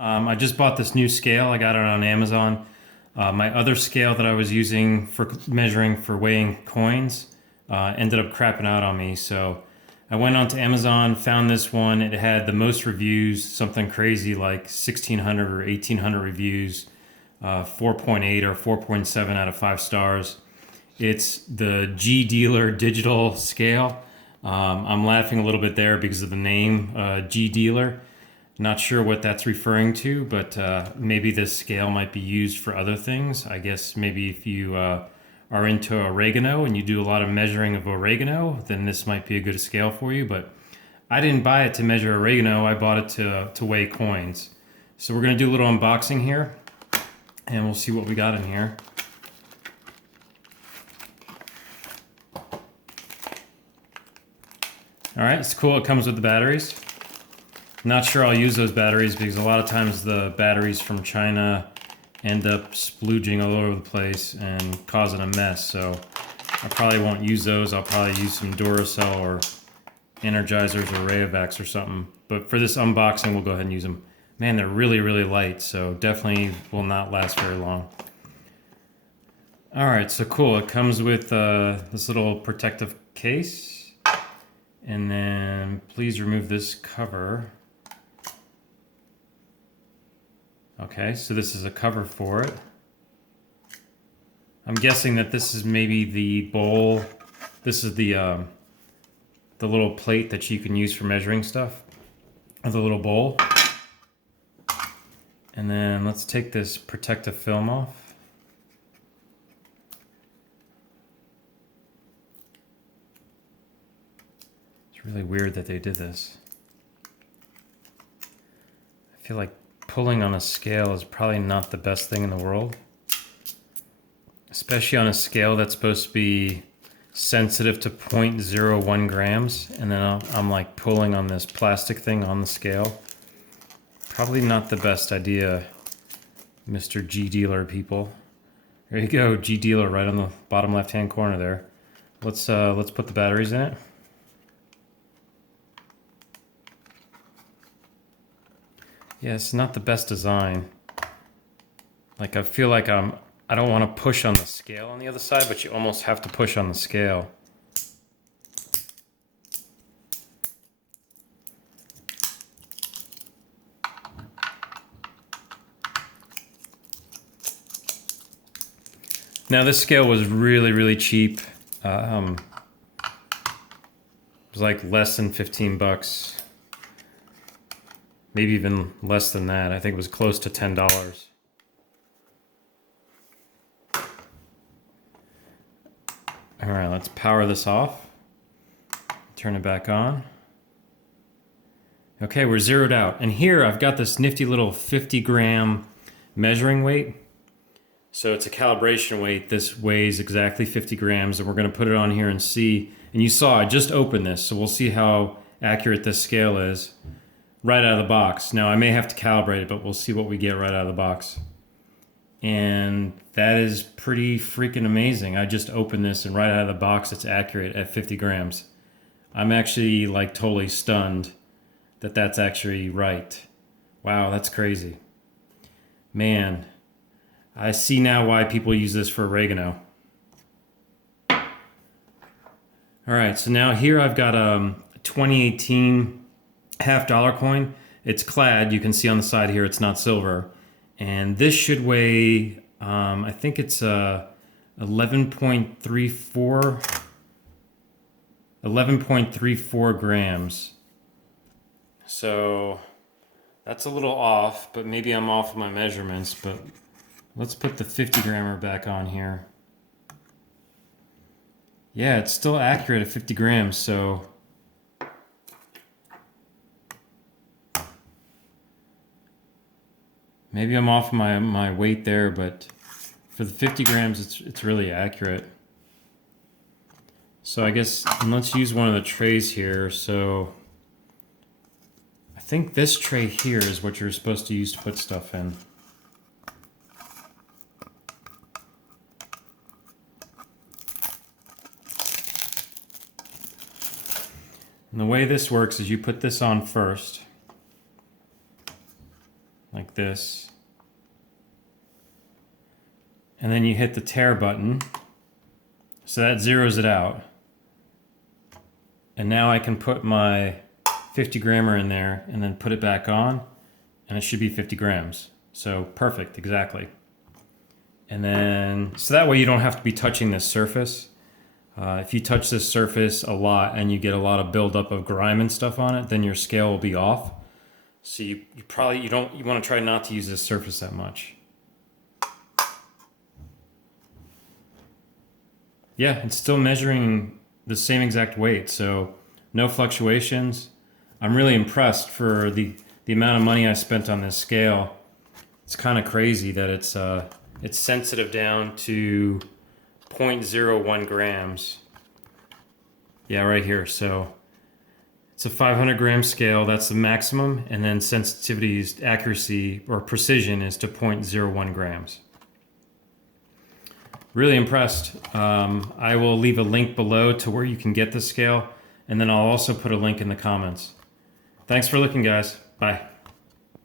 I just bought this new scale. I got it on Amazon. My other scale that I was using for measuring for weighing coins ended up crapping out on me. So I went onto Amazon, found this one. It had the most reviews, something crazy like 1,600 or 1,800 reviews, 4.8 or 4.7 out of 5 stars. It's the GDEALER digital scale. I'm laughing a little bit there because of the name, GDEALER. Not sure what that's referring to, but maybe this scale might be used for other things. I guess maybe if you are into oregano and you do a lot of measuring of oregano, then this might be a good scale for you. But I didn't buy it to measure oregano. I bought it to weigh coins. So we're going to do a little unboxing here, and we'll see what we got in here. All right, it's cool. It comes with the batteries. Not sure I'll use those batteries because a lot of times the batteries from China end up splooging all over the place and causing a mess. So I probably won't use those. I'll probably use some Duracell or Energizers or Rayovacs or something. But for this unboxing, we'll go ahead and use them. Man, they're really, really light, so definitely will not last very long. All right, so cool. It comes with this little protective case. And then please remove this cover. Okay, so this is a cover for it. I'm guessing that this is maybe the bowl. This is the little plate that you can use for measuring stuff, or the little bowl. And then let's take this protective film off. It's really weird that they did this. I feel like pulling on a scale is probably not the best thing in the world, especially on a scale that's supposed to be sensitive to 0.01 grams, and then I'm like pulling on this plastic thing on the scale. Probably not the best idea, Mr. GDEALER people. There you go, GDEALER right on the bottom left-hand corner there. Let's put the batteries in it. Yeah, it's not the best design. Like, I feel like I don't want to push on the scale on the other side, but you almost have to push on the scale. Now, this scale was really, really cheap. It was like less than 15 bucks. Maybe even less than that. I think it was close to $10. All right, let's power this off. Turn it back on. Okay, we're zeroed out. And here I've got this nifty little 50-gram measuring weight. So it's a calibration weight. This weighs exactly 50 grams, and we're going to put it on here and see. And you saw I just opened this, so we'll see how accurate this scale is right out of the box. Now, I may have to calibrate it, but we'll see what we get right out of the box. And that is pretty freaking amazing. I just opened this, and right out of the box, it's accurate at 50 grams. I'm actually like totally stunned that that's actually right. Wow, that's crazy. Man, I see now why people use this for oregano. All right, so now here I've got a 2018 $half coin. It's clad. You can see on the side here it's not silver. And this should weigh, I think it's 11.34 grams. So that's a little off, but maybe I'm off of my measurements. But let's put the 50 grammer back on here. Yeah, it's still accurate at 50 grams, so maybe I'm off my weight there, but for the 50 grams, it's really accurate. So I guess, and let's use one of the trays here. So I think this tray here is what you're supposed to use to put stuff in. And the way this works is you put this on first, like like this. And then you hit the tare button. So that zeroes it out. And now I can put my 50 grammer in there and then put it back on, and it should be 50 grams. So perfect, exactly. And then, so that way you don't have to be touching this surface. If you touch this surface a lot and you get a lot of buildup of grime and stuff on it, then your scale will be off. So you want to try not to use this surface that much. Yeah, it's still measuring the same exact weight, so no fluctuations. I'm really impressed for the amount of money I spent on this scale. It's kind of crazy that it's sensitive down to 0.01 grams. Yeah, right here. So it's a 500 gram scale. That's the maximum. And then sensitivity's accuracy or precision is to 0.01 grams. Really impressed. I will leave a link below to where you can get the scale. And then I'll also put a link in the comments. Thanks for looking, guys. Bye.